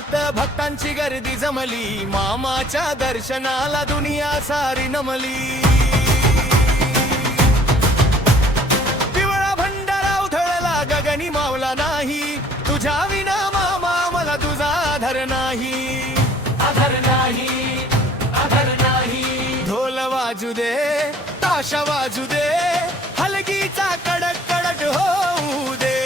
रानात भक्तांची गर्दी जमली, मामाच्या दर्शनाला दुनिया सारी नमली. पिवळा भंडारा उधळला गगनी मावला नाही, तुझ्या विना मामा मला तुझा आधार नाही. आधार नाही, आधार नाही. ढोल वाजू दे, ताशा वाजू दे, हलगीचा कडक कडक होऊ दे.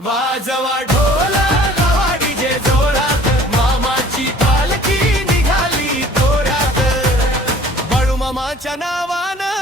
वाजवा ढोल लावा डीजे जोरात, मामाची पालखी निघाली तोरात. बाळू मामाच्या नावानं